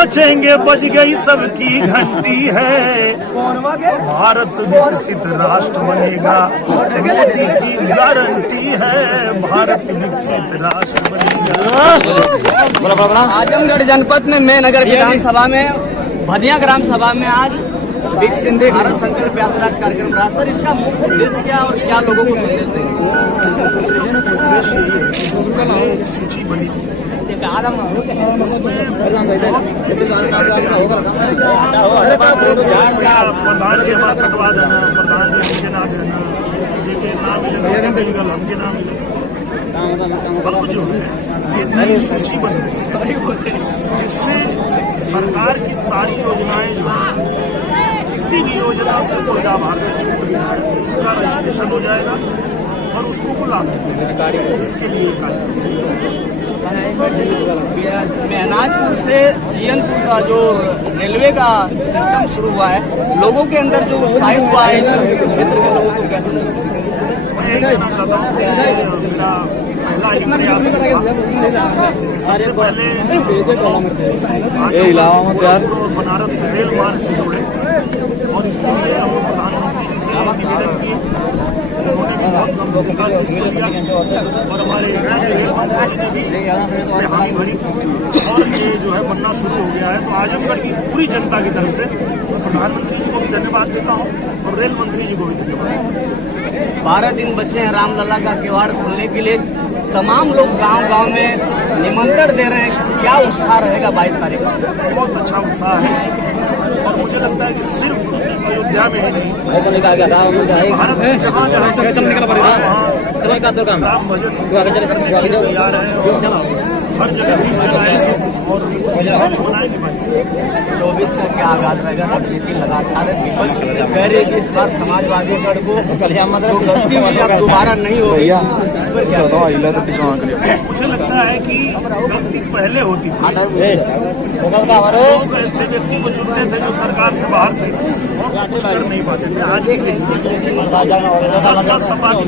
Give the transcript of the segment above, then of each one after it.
बचेंगे, बज गई सबकी घंटी है। भारत विकसित राष्ट्र बनेगा, मोदी की गारंटी है। भारत विकसित राष्ट्र बनेगा। आजमगढ़ जनपद में मैं नगर विधानसभा में भदिया ग्राम सभा में आज विकसित भारत संकल्प यात्रा कार्यक्रम रहा। सर, इसका मुख्य उद्देश्य क्या और क्या लोगों को संदेश देंगे? सूची बनी थी, प्रधान जी हमारा कटवा देना, प्रधान जी हमके ना देना, जेके नाम मिले हमके नाम मिले। अब जो है ये नई सूची बन गई जिसमें सरकार की सारी योजनाएं जो है, किसी भी योजना से कोई लाभार्थी छूट गया है तो उसका रजिस्ट्रेशन हो जाएगा और उसको को लाभ मिलेगा। इसके लिए महनाजपुर से जीयनपुर का जो रेलवे का सिस्टम शुरू हुआ है, लोगों के अंदर जो उत्साहित हुआ है इस क्षेत्र के लोगों को कैसे? मैं यही कहना चाहता हूँ कि मेरा पहला ही प्रयास था। सबसे पहले और बनारस से रेल मार्ग से जुड़े और इसके लिए हम प्रधानमंत्री जी से निवेदन किए। उन्होंने भी बहुत गंभीरता से इसको लिया और हमारे रेल मंत्री जी ने भी इसमें हामी भरी और ये जो है बनना शुरू हो गया है। तो आजमगढ़ की पूरी जनता की तरफ से मैं प्रधानमंत्री जी को भी धन्यवाद देता हूँ और रेल मंत्री जी को भी धन्यवाद। 12 दिन बचे हैं रामलला का किवाड़ खुलने के लिए। तमाम लोग गांव-गांव में निमंत्रण दे रहे हैं, क्या उत्साह रहेगा 22 तारीख को? बहुत अच्छा उत्साह है और मुझे लगता है कि सिर्फ अयोध्या में ही नहीं, भारत में जहाँ जहाँ राम भजन तैयार है और हर जगह दीप जलाएंगे और मनाएंगे। 24 का क्या आगाज रहेगा? राजनीति लगातार विपक्ष कह रही है कि इस बार समाजवादी गढ़ को गलती हुई अब दोबारा नहीं होगी। मुझे लगता है कि गलती पहले होती थी, लोग ऐसे व्यक्ति को चुनते थे जो सरकार से बाहर थे और कुछ कर नहीं पाते थे। आज भी देखिए 10-10 सपा के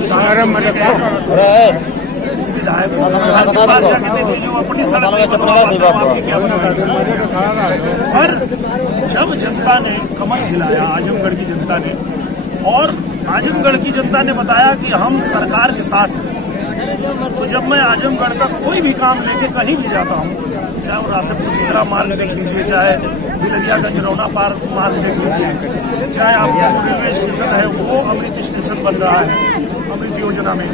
विधायकों के पास जाके देख लीजिए, अपनी सड़क पर जब जनता ने कमल खिलाया, आजमगढ़ की जनता ने, और आजमगढ़ की जनता ने बताया कि हम सरकार के साथ हैं, तो जब मैं आजमगढ़ का कोई भी काम लेके कहीं भी जाता हूँ, चाहे वो रासपुर मार्ग देख लीजिए, चाहे बिलरियागंज रौना मार्ग देख लीजिए, चाहे आपका जो रेलवे स्टेशन है वो अमृत स्टेशन बन रहा है अमृत योजना में,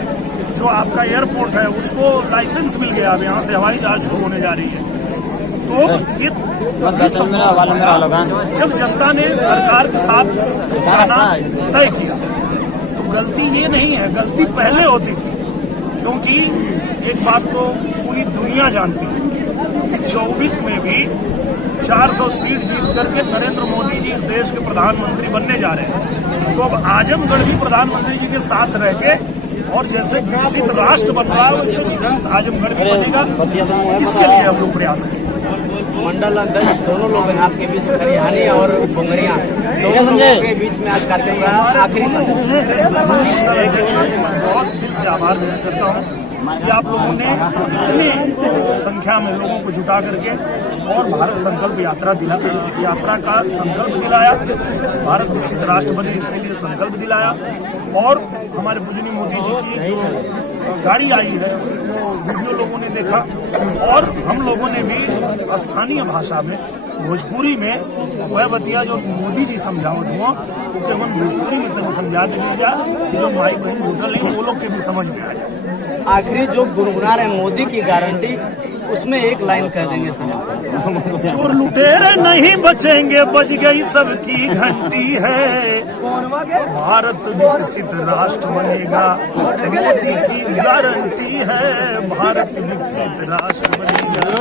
जो आपका एयरपोर्ट है उसको लाइसेंस मिल गया, अब यहाँ से हवाई जहाज शुरू होने जा रही है। तो ये जब जनता ने सरकार के साथ जाना तय किया, तो गलती ये नहीं है, गलती पहले होती थी। क्योंकि एक बात तो पूरी दुनिया जानती है कि 24 में भी 400 सीट जीत करके नरेंद्र मोदी जी इस देश के प्रधानमंत्री बनने जा रहे हैं। तो अब आजमगढ़ भी प्रधानमंत्री जी के साथ रह के और जैसे विकसित राष्ट्र बन रहा है वैसे विकसित आजमगढ़ भी बनेगा, इसके लिए हम लोग प्रयास करेंगे। मंडल अध्यक्ष दोनों लोग हैं आपके बीच, खरियानी और बुंगरिया, दोनों लोगों के बीच में आज कार्यक्रम रहा। आखिरी बहुत दिल से आभार व्यक्त करता हूँ कि आप लोगों ने इतनी संख्या में लोगों को जुटा करके और भारत संकल्प यात्रा का संकल्प दिलाया, भारत विकसित राष्ट्र बने इसके लिए संकल्प दिलाया। और हमारे पूजनीय मोदी जी की जो गाड़ी आई है वो वीडियो लोगों ने देखा और हम लोगों ने भी स्थानीय भाषा में भोजपुरी में वह बतिया जो मोदी जी समझावत हुआ वो केवल भोजपुरी में तभी समझा देने जा जो माई बहन जुटल है वो लोग के भी समझ में आए। आखिरी जो गुनगुना रहे मोदी की गारंटी, उसमें एक लाइन कह देंगे सर। चोर लुटेरे नहीं बचेंगे, बज गई सबकी घंटी है। भारत विकसित राष्ट्र बनेगा, मोदी की गारंटी है। भारत विकसित राष्ट्र बनेगा।